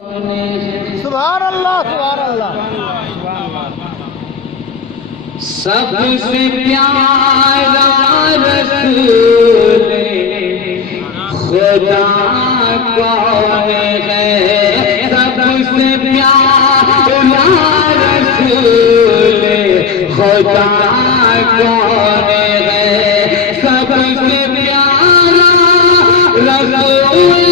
सुभान अल्लाह सुभान अल्लाह। सबसे प्यारा रसूल खुदा कौन है? सबसे प्यारा रसूल खुदा कौन है? सबसे प्यारा रसूल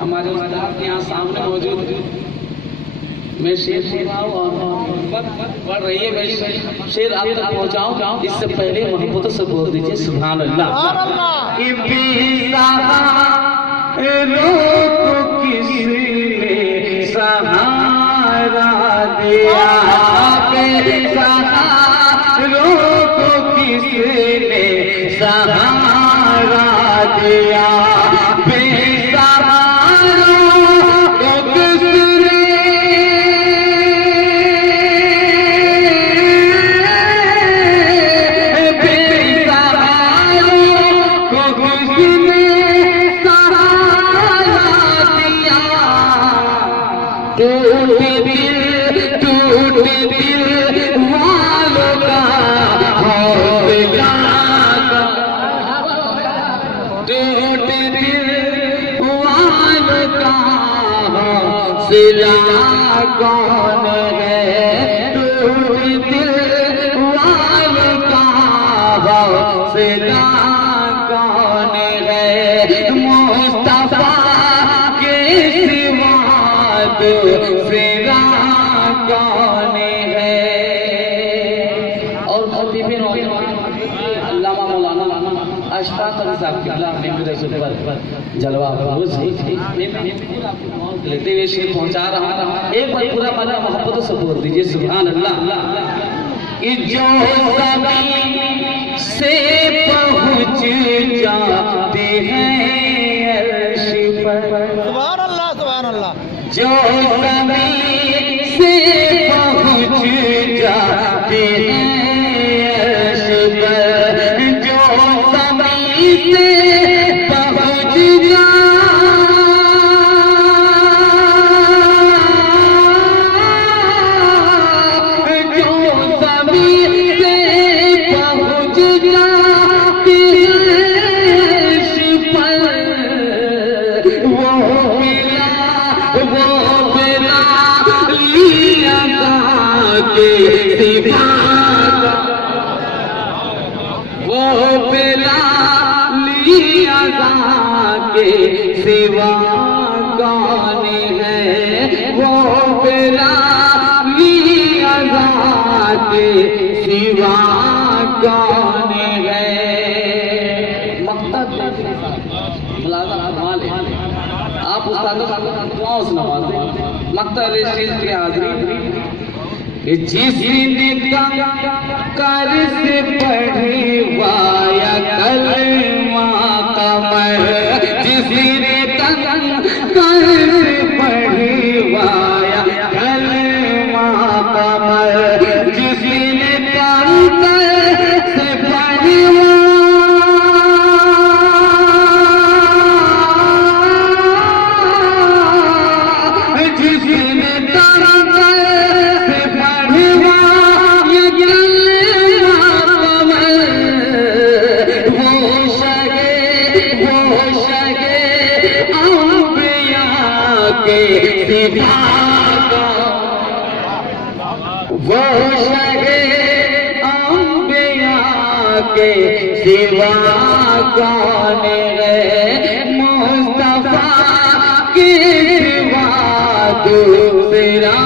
हमारे उस्ताद के यहाँ सामने मौजूद मैं शेर पढ़ रही है, मैं शेर आप तक पहुँचाऊँ इससे पहले मोहब्बत से बोल दीजिए सुभान अल्लाह। किसने सहारा दिया, किसने सहारा दिया, टूटे दिल वालों का हौसला, टूटे दिल वालों का हौसला कौन है? टूटे दिल वालों का हौसला कौन है? मुस्तफा के सिवा दूसरा कौन है? और खतीब अल्लामा मौलाना अशफाक अली साहब किबला ने मेरे से जलवा रोज लेते हुए शेर पहुंचा रहा हूं। एक बार पूरा वाला मोहब्बत से बोल दीजिए सुभान अल्लाह। जो ज़मीन से पहुंच जाते हैं अर्श पर, सुभान अल्लाह सुभान अल्लाह। जो ज़मीन से पहुंच जाते हैं अर्श पर, जो ज़मीन से पहुंच जो ज़मीन से पहुंच जाते हैं अर्श पर, वो के सिवा कौन है? वो अज़ा के सिवा कौन है? आप उस्तादों मकतद की हाज़िरी जिसने कर से पढ़वाया कलमा कमर, जिसने कर से पढ़वाया कलमा कमर, जिसने कर से पढ़वाया वो शगे अंबिया के सिवा कौन है? मुस्तफा के सिवा दूसरा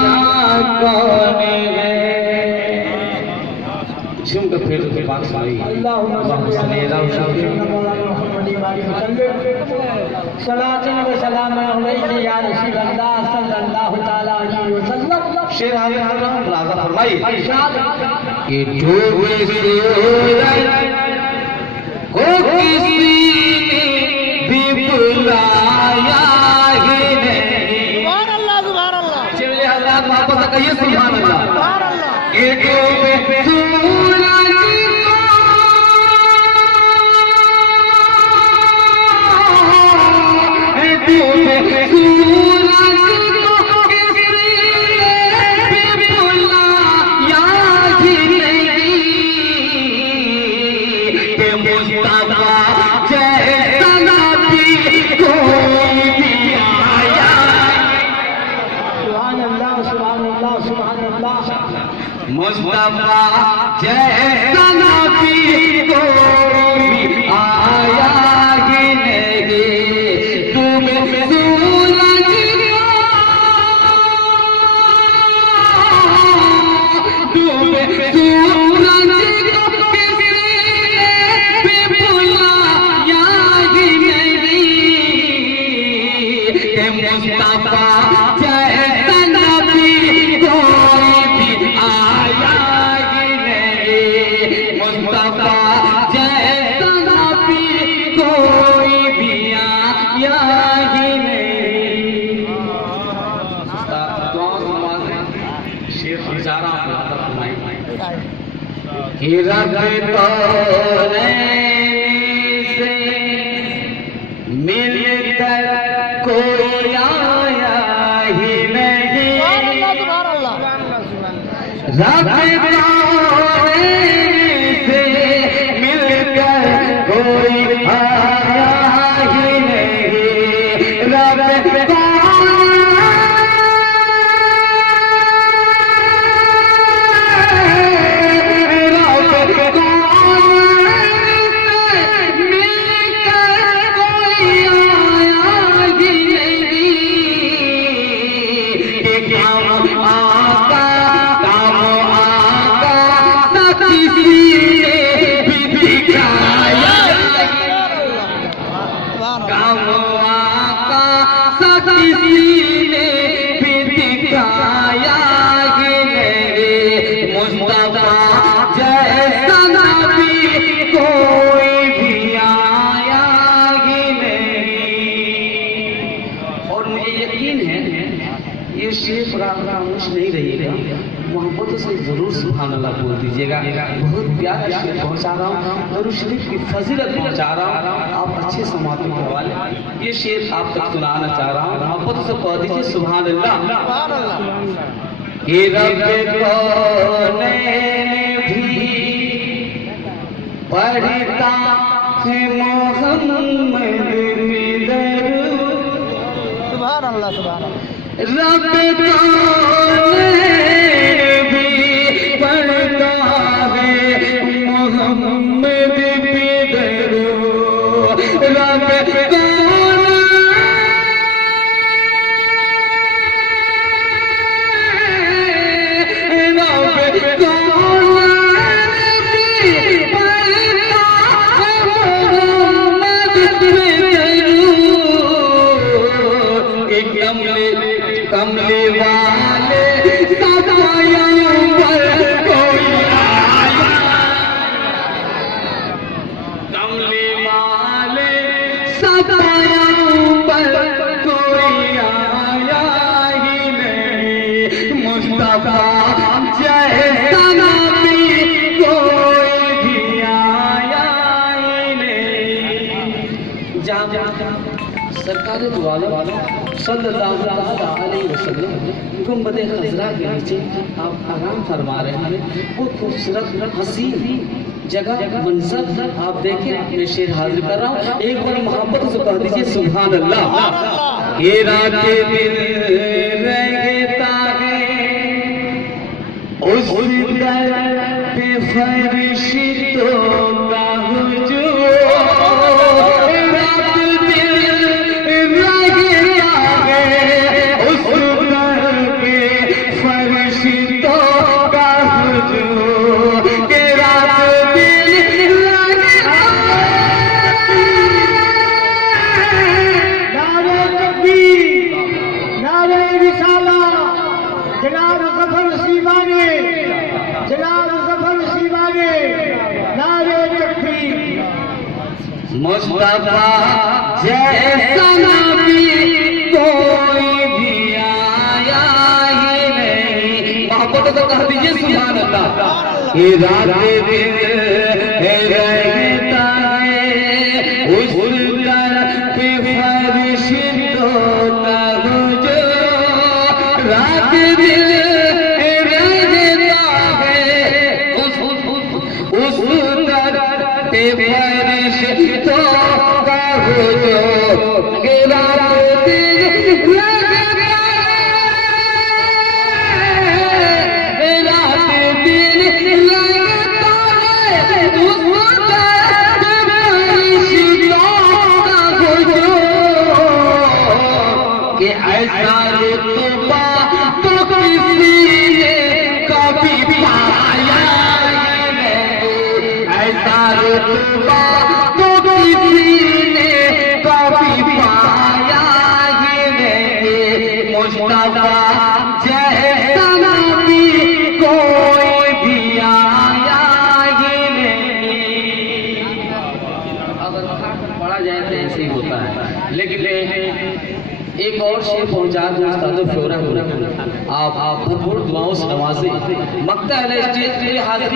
कौन है? झुमका तो फिर तो पाक सारी शेर राजा फरमाई कि डूबे सूरज को किसी ने भी बुलाया ही नहीं। सुभान अल्लाह सुभान अल्लाह चलिए हज़रात वापस कहिए सुभान अल्लाह। सुभान अल्लाह कि डूबे सूरज मुस्तफा जैसा नबी कोई भी आया ही नहीं। डूबे सूरज डूबे सूरज किसी ने भी बुलाया ही नहीं। मुस्तफा जैसा नबी कोई भी आया ही नहीं। मुस्तफा जैसा नबी कोई भी आया ही नहीं। शेर हजारा हिरक तोरे से मिलकर कोई आया ही नहीं। सुभान अल्लाह रब तोरे से मिलकर कोई आया ही नहीं। रब नहीं रहिएगा मोहब्बत से जरूर सुभान अल्लाह बोल दीजिएगा। बहुत प्यार शेर पहुंचा रहा हूँ, दरूद शरीफ की फजीलत पहुंचा रहा हूँ। आप अच्छे समातों के हवाले ये शेर आप तक सुनाना चाह रहा हूँ। मोहब्बत से पढ़ दीजिए सुभान अल्लाह। सुभान अल्लाह कि रब कौनैन भी पढ़ता है मोहम्मद में दरूद। सुभान अल्लाह सुभान अल्लाह रब कौनैन भी पढ़ता है मोहम्मद में दरूद। रब कमले वाले सदायों पर कोई आया। कमले वाले सदायों पर कोई आया ही नहीं। मुस्तफा जैसा नबी कोई भी आया ही नहीं। सरकार वालों सल्लल्लाहु अलैहि वसल्लम गुंबद खज़रा के नीचे आप आराम फरमा रहे हैं। वो खूबसूरत हसीन जगह मंजर आप देखें। मैं शेर हाजिर कर रहा हूँ, एक बार मोहब्बत से कह दीजिए सुभान अल्लाह। ये रात दिल रहता है उस दर पे फरिश्तों का हुजूम। के रात मुस्तफा जैसा नबी कोई भी आया ही नहीं। मोहब्बत तो कह दीजिए सुभान अल्लाह। ये रात दिन रहता है उस दर पे फरिश्तों का हुजूम। रात दिन रहता है उस दर पे फरिश्तों का हुजूम। के रात दिन ऐसा रुतबा तो किसी ने कभी पाया नहीं। ऐसा रुतबा तो किसी ने कभी पाया ही नहीं। मुस्तफा जैसा नबी कोई भी आया ही नहीं। अगर पढ़ा जाए तो ऐसे ही होता है, लेकिन एक और शेर पहुंचा दो उस्ताद फ्योरा को। आप भरपूर दुआओं से नवाजे। मक्ता है स्टेज पे हाजिर।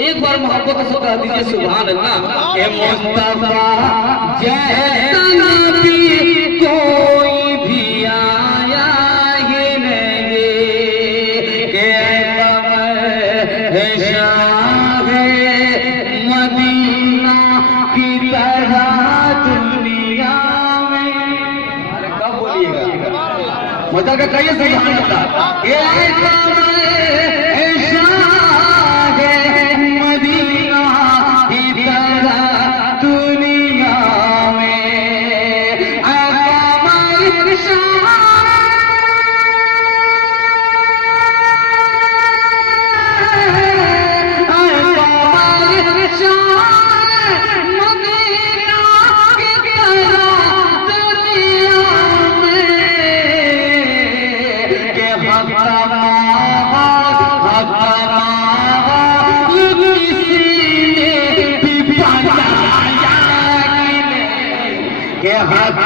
एक बार मोहब्बत से कह दीजिए सुभान अल्लाह। ए मुस्तफा जैसा नबी कोई भी आया ही नहीं। के शाह मदीना की तरह दुनिया मजा का कहिए सुभान अल्लाह। ये शाह मदीना की तरह दुनिया में अकबर शाह के हक